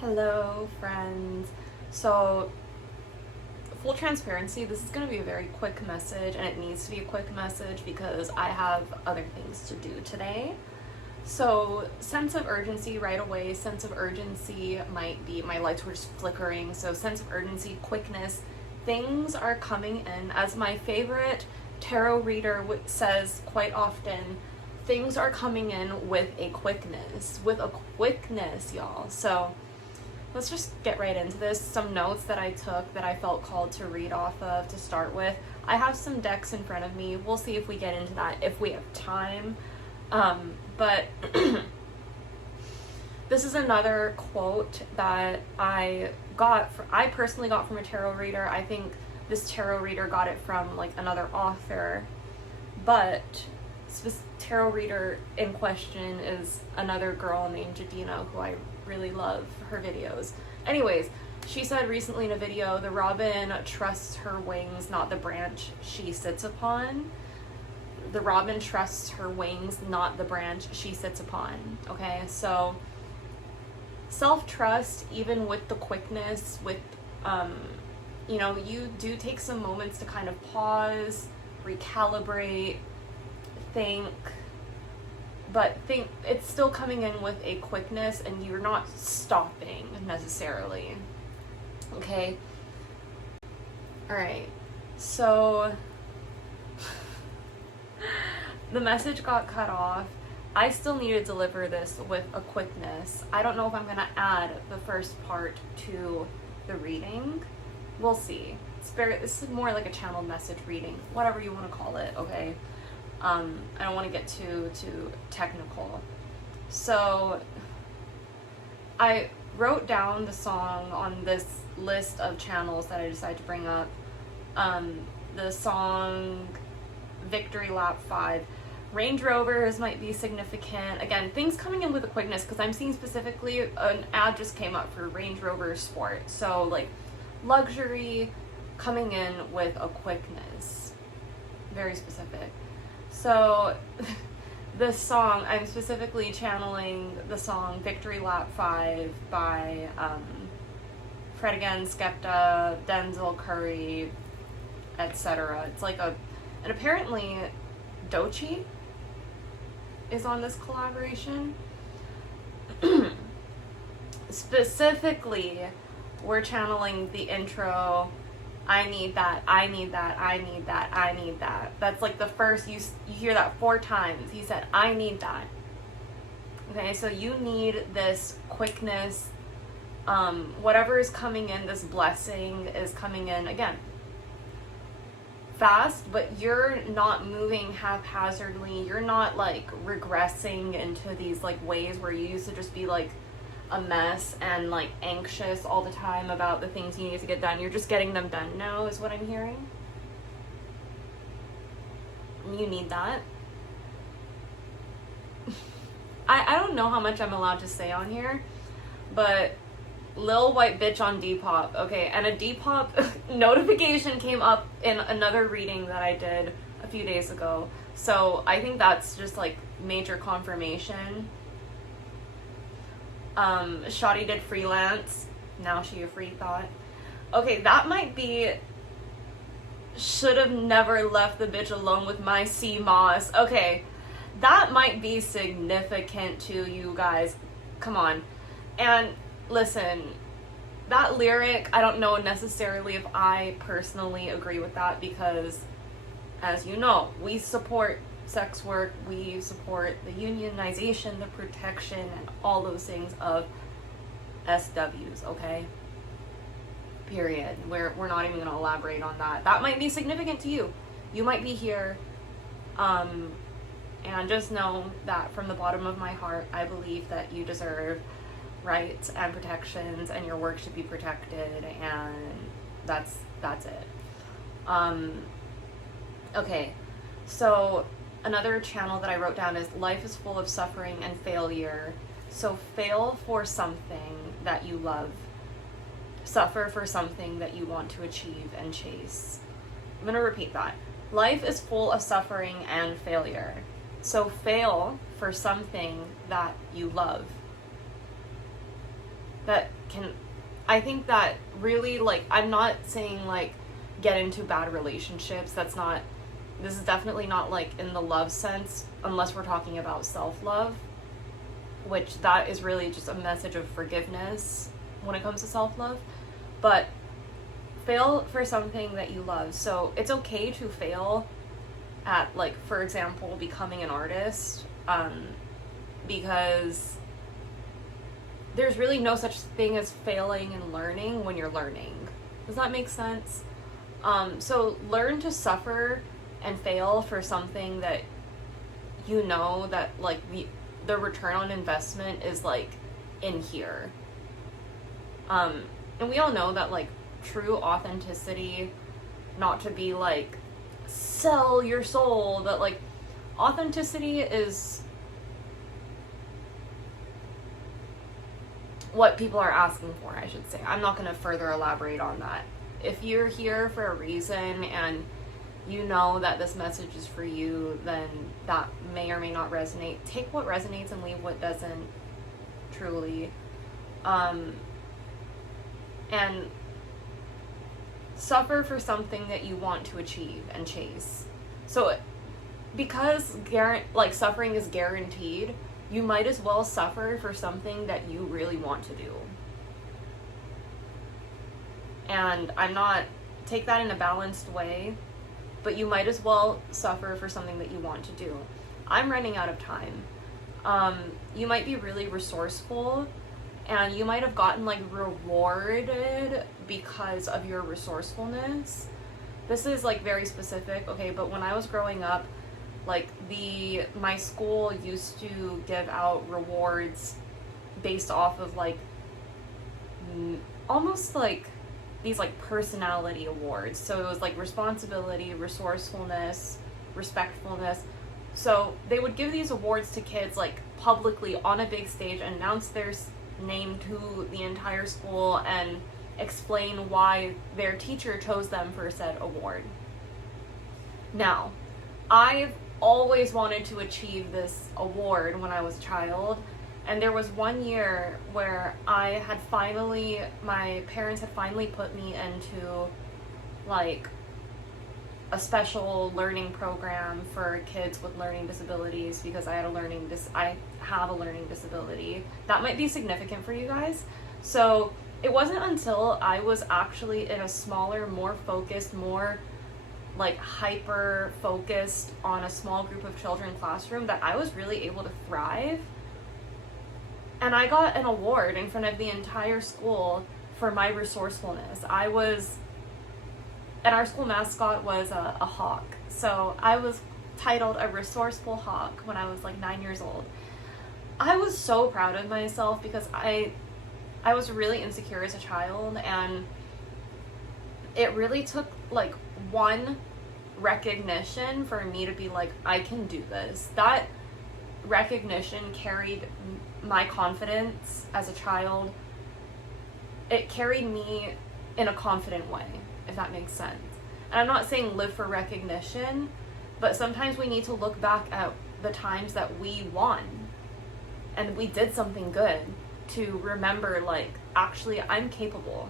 Hello, friends. So, full transparency, this is going to be a very quick message, and it needs to be a quick message because I have other things to do today. So, sense of urgency right away. Sense of urgency might be my lights were just flickering. So, sense of urgency, quickness. Things are coming in. As my favorite tarot reader says quite often, things are coming in with a quickness, y'all. So, let's just get right into this. Some notes that I took that I felt called to read off of to start with. I have some decks in front of me. We'll see if we get into that if we have time. But this is another quote that I personally got from a tarot reader. I think this tarot reader got it from like another author, but this tarot reader in question is another girl named Jadina, who I really love her videos. Anyways, she said recently in a video, the robin trusts her wings, not the branch she sits upon. The robin trusts her wings, not the branch she sits upon. Okay, so self-trust, even with the quickness, with you do take some moments to kind of pause, recalibrate, think it's still coming in with a quickness, and you're not stopping necessarily. Okay. All right. So the message got cut off. I still need to deliver this with a quickness. I don't know if I'm going to add the first part to the reading. We'll see. This is more like a channeled message reading, whatever you want to call it, okay? I don't want to get too technical. So I wrote down the song on this list of channels that I decided to bring up. The song Victory Lap 5. Range Rovers might be significant. Again, things coming in with a quickness, because I'm seeing specifically an ad just came up for Range Rover Sport. So like luxury coming in with a quickness. Very specific. So this song, I'm specifically channeling the song Victory Lap 5 by Fred Again, Skepta, Denzel Curry, etc. It's like and apparently Doechii is on this collaboration. Specifically, we're channeling the intro, I need that, I need that, I need that, I need that. That's like the first, you hear that 4 times. He said, I need that. Okay, so you need this quickness. Whatever is coming in, this blessing is coming in, again, fast, but you're not moving haphazardly. You're not like regressing into these like ways where you used to just be like a mess and like anxious all the time about the things you need to get done. You're just getting them done now, is what I'm hearing. You need that. I don't know how much I'm allowed to say on here, but Lil White Bitch on Depop. Okay, and a Depop notification came up in another reading that I did a few days ago. So I think that's just like major confirmation. Shawty did freelance. Now she a free thought. Okay, that might be should have never left the bitch alone with my sea moss. Okay, that might be significant to you guys. Come on. And listen, that lyric, I don't know necessarily if I personally agree with that, because as you know, we support sex work, we support the unionization, the protection, and all those things of SWs, okay? Period. We're not even going to elaborate on that. That might be significant to you. You might be here, and just know that from the bottom of my heart, I believe that you deserve rights and protections, and your work should be protected, and that's it. Okay, so another channel that I wrote down is life is full of suffering and failure. So fail for something that you love. Suffer for something that you want to achieve and chase. I'm going to repeat that. Life is full of suffering and failure. So fail for something that you love. that can, I think that really, like, I'm not saying, like, get into bad relationships. This is definitely not, like, in the love sense, unless we're talking about self-love, which that is really just a message of forgiveness when it comes to self-love. But fail for something that you love. So it's okay to fail at, like, for example, becoming an artist, because there's really no such thing as failing and learning when you're learning. Does that make sense? So learn to suffer and fail for something that you know that, like, the return on investment is, like, in here. And we all know that, like, true authenticity, not to be, like, sell your soul, but, like, authenticity is what people are asking for, I should say. I'm not going to further elaborate on that. If you're here for a reason and you know that this message is for you, then that may or may not resonate. Take what resonates and leave what doesn't, truly. And suffer for something that you want to achieve and chase. So because suffering is guaranteed, you might as well suffer for something that you really want to do. And take that in a balanced way, but you might as well suffer for something that you want to do. I'm running out of time. You might be really resourceful, and you might have gotten, like, rewarded because of your resourcefulness. This is, like, very specific, okay, but when I was growing up, like, my school used to give out rewards based off of, like, almost like these, like, personality awards. So it was, like, responsibility, resourcefulness, respectfulness. So they would give these awards to kids, like, publicly on a big stage, announce their name to the entire school, and explain why their teacher chose them for said award. Now, I've always wanted to achieve this award when I was a child, and there was one year where my parents had finally put me into, like, a special learning program for kids with learning disabilities, because I have a learning disability. That might be significant for you guys. So it wasn't until I was actually in a smaller, more focused, more, like, hyper focused on a small group of children classroom that I was really able to thrive. And I got an award in front of the entire school for my resourcefulness. And our school mascot was a hawk. So I was titled a resourceful hawk when I was, like, 9 years old. I was so proud of myself because I was really insecure as a child, and it really took, like, one recognition for me to be like, I can do this. That recognition carried my confidence as a child. It carried me in a confident way, if that makes sense. And I'm not saying live for recognition, but sometimes we need to look back at the times that we won and we did something good to remember, like, actually, I'm capable.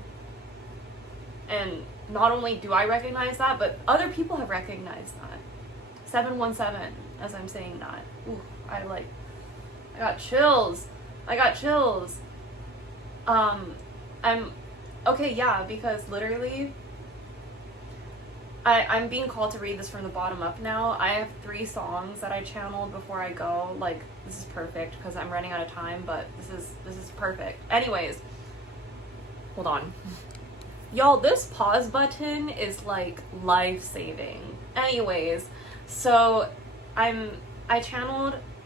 And not only do I recognize that, but other people have recognized that. 717, as I'm saying that. Ooh, I got chills. Okay, yeah, because literally, I'm being called to read this from the bottom up now. I have 3 songs that I channeled before I go. Like, this is perfect because I'm running out of time, but this is perfect. Anyways, hold on. Y'all, this pause button is, like, life-saving. Anyways, so I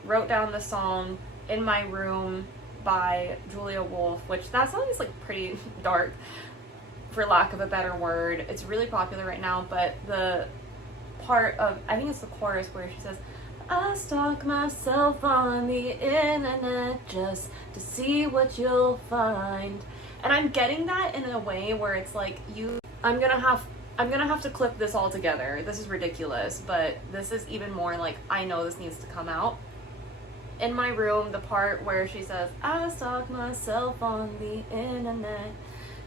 wrote down the song In My Room by Julia Wolf, which that song is, like, pretty dark, for lack of a better word. It's really popular right now, but the part of, I think it's the chorus where she says, I stalk myself on the internet just to see what you'll find. And I'm getting that in a way where it's like, I'm gonna have to clip this all together. This is ridiculous, but this is even more like, I know this needs to come out. In My Room, the part where she says, I stalk myself on the internet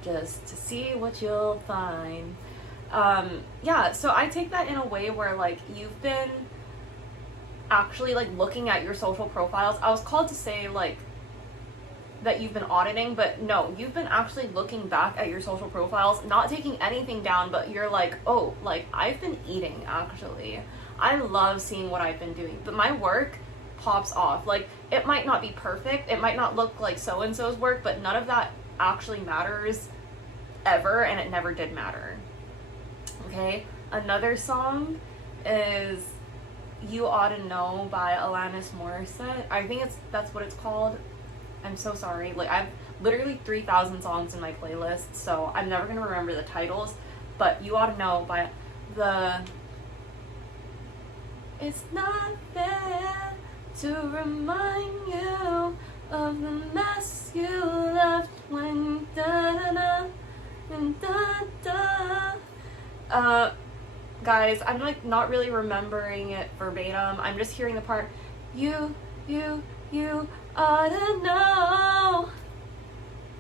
just to see what you'll find. Yeah, so I take that in a way where, like, you've been actually, like, looking at your social profiles. I was called to say, like, that you've been auditing, but no, you've been actually looking back at your social profiles, not taking anything down, but you're like, oh, like, I've been eating, actually. I love seeing what I've been doing, but my work pops off. Like, it might not be perfect, it might not look like so-and-so's work, but none of that actually matters ever, and it never did matter. Okay, another song is You Ought to Know by Alanis Morissette. I think that's what it's called. I'm so sorry. Like, I've literally 3,000 songs in my playlist, so I'm never gonna remember the titles, but You Ought to Know by the... It's not fair to remind you of the mess you left when da-da-da and da-da. Guys, I'm like not really remembering it verbatim. I'm just hearing the part, you ought to know.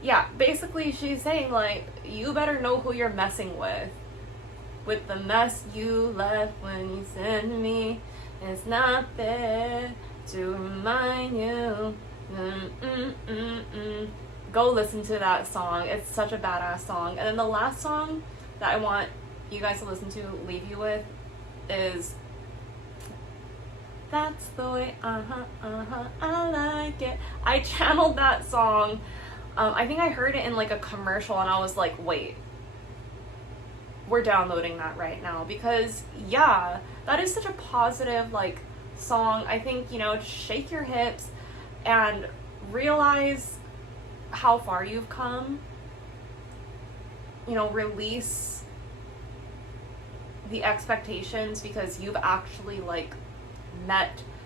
Yeah, basically she's saying, like, you better know who you're messing with the mess you left when you sent me. It's not fair to remind you. Go listen to that song. It's such a badass song. And then the last song that I want you guys to listen to, leave you with, is That's the Way, I Like It. I channeled that song. I think I heard it in like a commercial and I was like, wait, we're downloading that right now, because yeah, that is such a positive like song. I think, you know, just shake your hips and realize how far you've come. You know, release the expectations, because you've actually like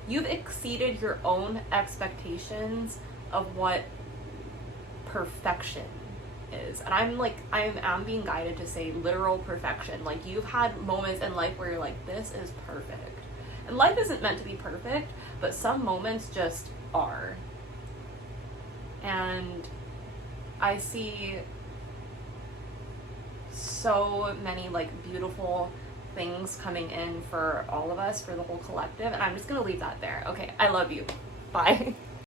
you've exceeded your own expectations of what perfection is. And I am being guided to say literal perfection. Like, you've had moments in life where you're like, this is perfect. And life isn't meant to be perfect, but some moments just are. And I see so many like beautiful things coming in for all of us, for the whole collective, and I'm just gonna leave that there. Okay, I love you. Bye.